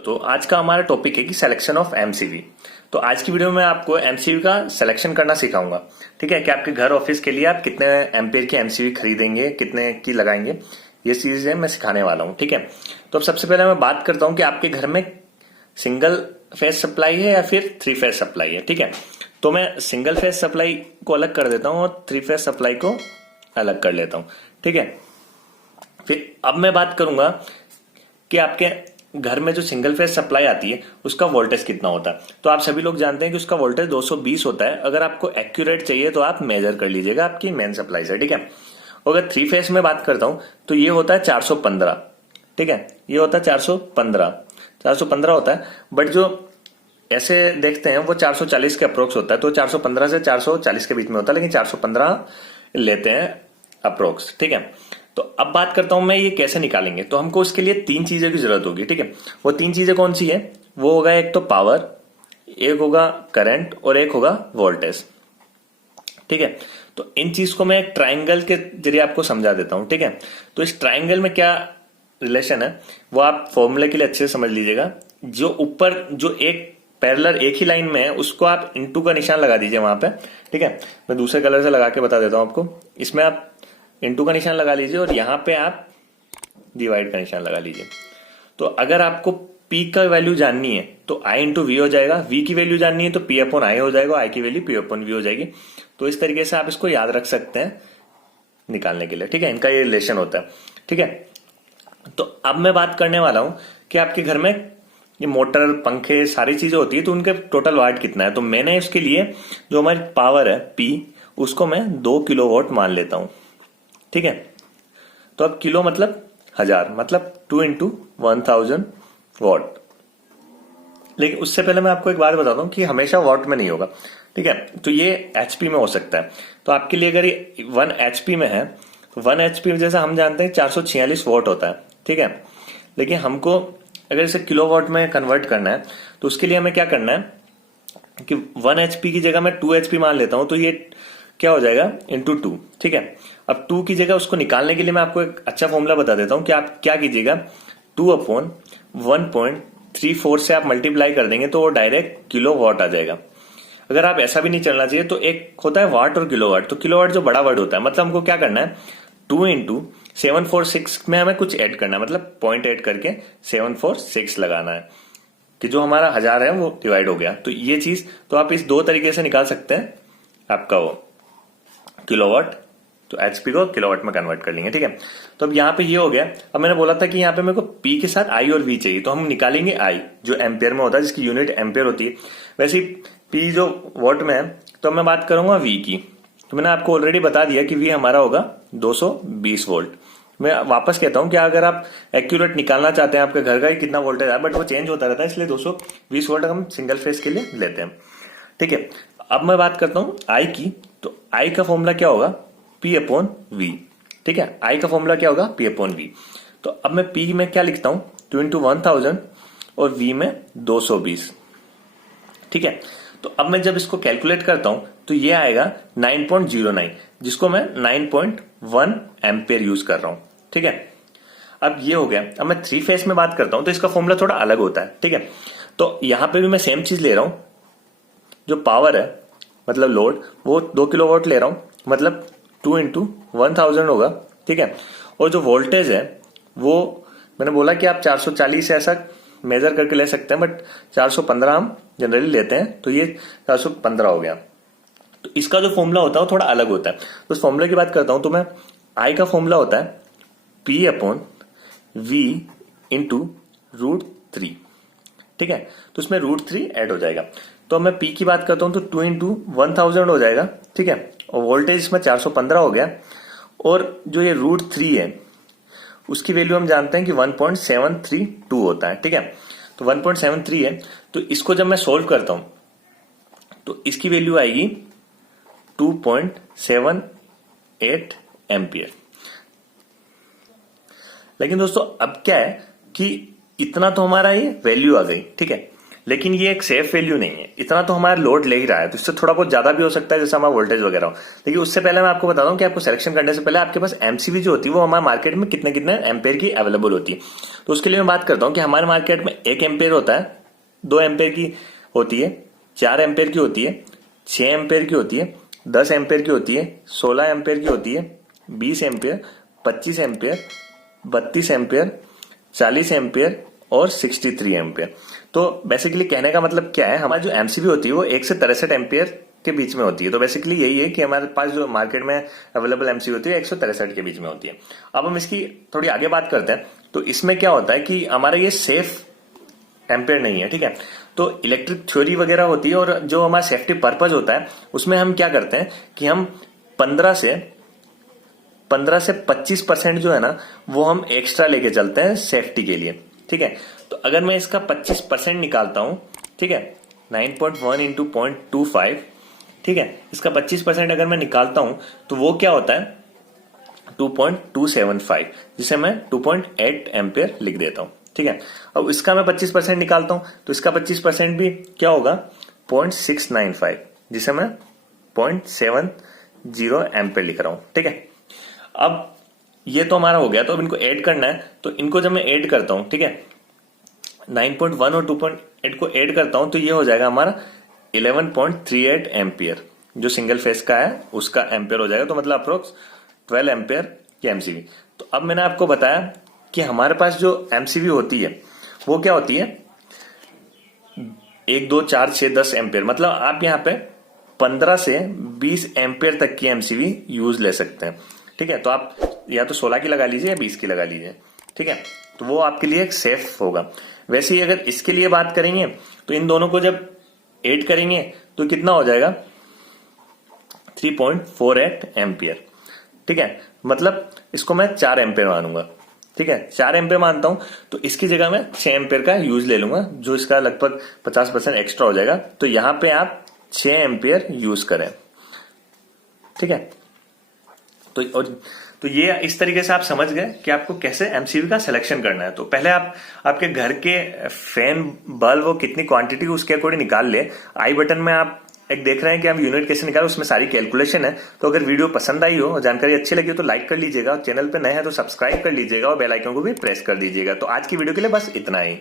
तो आज का हमारा टॉपिक है कि सिलेक्शन ऑफ एमसीवी। तो आज की वीडियो में आपको एमसीवी का सिलेक्शन करना सिखाऊंगा। ठीक है, कि आपके घर ऑफिस के लिए आप कितने एम्पेयर की एमसीवी खरीदेंगे, कितने की लगाएंगे, ये चीजें मैं सिखाने वाला हूँ। ठीक है, तो अब सबसे पहले मैं बात करता हूँ कि आपके घर में सिंगल फेज सप्लाई है या फिर थ्री फेज सप्लाई है। ठीक है, तो मैं सिंगल फेज सप्लाई को अलग कर देता हूँ और थ्री फेज सप्लाई को अलग कर लेता हूँ। ठीक है, फिर अब मैं बात करूंगा कि आपके घर में जो सिंगल फेज सप्लाई आती है उसका वोल्टेज कितना होता है। तो आप सभी लोग जानते हैं कि उसका वोल्टेज 220 होता है। अगर आपको एक्यूरेट चाहिए तो आप मेजर कर लीजिएगा आपकी मेन सप्लाई से। ठीक है, अगर थ्री फेज में बात करता हूं तो ये होता है 415। ठीक है, ये होता है 415 होता है। बट जो ऐसे देखते हैं वो 440 के अप्रोक्स होता है। तो 415 से 440 के बीच में होता है, लेकिन 415 लेते हैं अप्रोक्स। ठीक है, तो अब बात करता हूं मैं ये कैसे निकालेंगे। तो हमको इसके लिए तीन चीजें की जरूरत होगी। ठीक है, वो तीन चीजें कौन सी है? वो होगा एक तो पावर, एक होगा करंट और एक होगा वोल्टेज। ठीक है, तो इन चीज को मैं एक ट्राइंगल के जरिए आपको समझा देता हूं। ठीक है, तो इस ट्राइंगल में क्या रिलेशन है वो आप फॉर्मूले के लिए अच्छे से समझ लीजिएगा। जो ऊपर जो एक पैरेलल एक ही लाइन में है उसको आप इंटू का निशान लगा दीजिए वहां पे। ठीक है, मैं दूसरे कलर से लगा के बता देता हूं आपको। इसमें आप इंटू का निशान लगा लीजिए और यहां पे आप डिवाइड का निशान लगा लीजिए। तो अगर आपको P का वैल्यू जाननी है तो I इंटू वी हो जाएगा, V की वैल्यू जाननी है तो P अपॉन I हो जाएगा, I की वैल्यू P अपॉन V हो जाएगी। तो इस तरीके से आप इसको याद रख सकते हैं निकालने के लिए। ठीक है, इनका ये रिलेशन होता है। ठीक है, तो अब मैं बात करने वाला हूं कि आपके घर में ये मोटर, पंखे, सारी चीजें होती है तो उनके टोटल वाट कितना है। तो मैंने इसके लिए जो हमारी पावर है P, उसको मैं 2 किलोवाट मान लेता हूं। ठीक है, तो अब किलो मतलब 1000, मतलब 2 इंटू 1000 वॉट। लेकिन उससे पहले मैं आपको एक बात बताता हूं कि हमेशा वॉट में नहीं होगा। ठीक है, तो ये एचपी में हो सकता है। तो आपके लिए अगर ये 1 एचपी में है तो 1 एचपी में जैसा हम जानते हैं 446 वॉट होता है। ठीक है, लेकिन हमको अगर इसे किलोवाट में कन्वर्ट करना है तो उसके लिए हमें क्या करना है कि 1 एचपी की जगह मैं 2 एचपी मान लेता हूं। तो ये क्या हो जाएगा? इंटू 2। ठीक है, अब 2 की जगह उसको निकालने के लिए मैं आपको एक अच्छा फॉर्मूला बता देता हूं कि आप क्या कीजिएगा, 2 अपॉन 1.34 से आप मल्टीप्लाई कर देंगे तो वो डायरेक्ट किलो वाट आ जाएगा। अगर आप ऐसा भी नहीं चलना चाहिए तो एक होता है वाट और किलोवाट। तो किलोवाट जो बड़ा वर्ड होता है, मतलब हमको क्या करना है 2 इंटू 746 में हमें कुछ ऐड करना है, मतलब पॉइंट ऐड करके 746 लगाना है कि जो हमारा 1000 है वो डिवाइड हो गया। तो ये चीज तो आप इस दो तरीके से निकाल सकते हैं आपका वो किलोवाट। तो एचपी को किलोवाट में कन्वर्ट कर लेंगे। ठीक है, तो अब यहाँ पे ये हो गया। अब मैंने बोला था कि यहाँ पे मेरे को पी के साथ आई और वी चाहिए, तो हम निकालेंगे आई जो एम्पेयर में होता है, जिसकी यूनिट एम्पेयर होती है। वैसे ही पी जो वॉट में है तो मैं बात करूंगा वी की। तो मैंने आपको ऑलरेडी बता दिया कि वी हमारा होगा 220 वोल्ट। मैं वापस कहता हूं कि अगर आप एक्यूरेट निकालना चाहते हैं आपके घर का ही कितना वोल्टेज है, बट वो चेंज होता रहता है, इसलिए 220 वोल्ट हम सिंगल फेज के लिए लेते हैं। ठीक है, अब मैं बात करता हूं आई की। तो आई का फॉर्मूला क्या होगा? P upon V. ठीक है, आई का फॉर्मूला क्या होगा? P upon V. तो अब मैं P में क्या लिखता हूं? 2 इंटू 1000 और V में 220। ठीक है, तो अब मैं जब इसको कैलकुलेट करता हूं तो ये आएगा 9.09, जिसको मैं 9.1 एम्पेयर यूज कर रहा हूं। ठीक है, अब ये हो गया। अब मैं थ्री फेज में बात करता हूं तो इसका फॉर्मूला थोड़ा अलग होता है। ठीक है, तो यहां पे भी मैं सेम चीज ले रहा हूं। जो पावर है मतलब लोड, वो 2 किलोवाट ले रहा हूं, मतलब 2 इंटू 1000 होगा। ठीक है, और जो वोल्टेज है वो मैंने बोला कि आप 440 ऐसा मेजर करके ले सकते हैं, बट 415 हम जनरली लेते हैं, तो ये 415 हो गया। तो इसका जो फॉर्मूला होता है वो थोड़ा अलग होता है। तो उस फॉर्मूले की बात करता हूं तो मैं आई का फॉर्मूला होता है P अपॉन वी इंटू √3। ठीक है, तो इसमें √3 ऐड हो जाएगा। तो मैं P की बात करता हूं तो 2 इंटू 1000 हो जाएगा। ठीक है, और वोल्टेज इसमें 415 हो गया। और जो ये √3 है उसकी वैल्यू हम जानते हैं कि 1.732 होता है। ठीक है, तो 1.73 है। तो इसको जब मैं सोल्व करता हूं तो इसकी वैल्यू आएगी 2.78 एम्पियर। लेकिन दोस्तों अब क्या है कि इतना तो हमारा ये वैल्यू आ गई। ठीक है, लेकिन ये एक सेफ वैल्यू नहीं है, इतना तो हमारा लोड ले ही रहा है, तो इससे थोड़ा बहुत ज्यादा भी हो सकता है जैसे हमारा वोल्टेज वगैरह हो। लेकिन उससे पहले मैं आपको बता दूं कि आपको सिलेक्शन करने से पहले आपके पास एमसीवी जो होती है वो हमारे मार्केट में कितने कितने एम्पेयर की अवेलेबल होती है। तो उसके लिए मैं बात करता हूँ कि हमारे मार्केट में 1 एम्पेयर होता है, 2 एम्पेयर की होती है, 4 एम्पेयर की होती है, 6 एम्पेयर की होती है, 10 एम्पेयर की होती है, 16 एम्पेयर की होती है, 20 एम्पेयर, 25 एम्पेयर, 32 एम्पेयर, 40 एम्पेयर और 63 एम्पेयर। तो बेसिकली कहने का मतलब क्या है, हमारी जो एमसीबी होती है वो 1 से 63 एम्पेयर के बीच में होती है। तो बेसिकली यही है कि हमारे पास जो मार्केट में अवेलेबल एमसीबी होती है 163 के बीच में होती है। अब हम इसकी थोड़ी आगे बात करते हैं। तो इसमें क्या होता है कि हमारा ये सेफ एम्पेयर नहीं है, ठीक है। तो इलेक्ट्रिक थ्योरी वगैरह होती है और जो हमारा सेफ्टी पर्पज होता है उसमें हम क्या करते हैं कि हम 15 से 25% जो है ना वो हम एक्स्ट्रा लेके चलते हैं सेफ्टी के लिए, ठीक है। तो अगर मैं इसका 25% निकालता हूं, ठीक है, 9.1 इंटू 0.25, ठीक है, इसका 25% अगर मैं निकालता हूं तो वो क्या होता है 2.275, जिसे मैं 2.8 एम्पेयर लिख देता हूं, ठीक है। अब इसका मैं 25% निकालता हूं तो इसका 25% भी क्या होगा 0.695, जिसे मैं 0.70 एम्पेयर लिख रहा हूं, ठीक है। अब ये तो हमारा हो गया, तो अब इनको ऐड करना है। तो इनको जब मैं ऐड करता हूं, ठीक है, 9.1 और 2.8 को ऐड करता हूं तो ये हो जाएगा हमारा 11.38 एम्पियर, जो सिंगल फेस का है उसका एम्पियर हो जाएगा। तो मतलब अप्रोक्स 12 एम्पियर की एमसीबी। तो अब मैंने आपको बताया कि हमारे पास जो एमसीबी होती है वो क्या होती है 1, 2, 4, 6, 10 एम्पियर। मतलब आप यहाँ पे 15 से 20 एम्पियर तक की एमसीबी यूज ले सकते हैं, ठीक है। तो आप या तो 16 की लगा लीजिए या 20 की लगा लीजिए, ठीक है। तो वो आपके लिए एक सेफ होगा। वैसे ही अगर इसके लिए बात करेंगे तो इन दोनों को जब ऐड करेंगे तो कितना हो जाएगा 3.48 एम्पियर, ठीक है। मतलब इसको मैं 4 एम्पियर मानूंगा, ठीक है, 4 एम्पियर मानता हूं। तो इसकी जगह मैं 6 एम्पियर का यूज ले लूंगा, जो इसका लगभग 50% एक्स्ट्रा हो जाएगा। तो यहां पे आप 6 एम्पियर यूज करें, ठीक है। तो ये इस तरीके से आप समझ गए कि आपको कैसे एमसीबी का सिलेक्शन करना है। तो पहले आप आपके घर के फैन बल्ब वो कितनी क्वांटिटी उसके अकॉर्डिंग निकाल ले। आई बटन में आप एक देख रहे हैं कि हम यूनिट कैसे निकालें, उसमें सारी कैलकुलेशन है। तो अगर वीडियो पसंद आई हो और जानकारी अच्छी लगी हो तो लाइक कर लीजिएगा, और चैनल पे नए हैं तो सब्सक्राइब कर लीजिएगा और बेल आइकन को भी प्रेस कर दीजिएगा। तो आज की वीडियो के लिए बस इतना ही।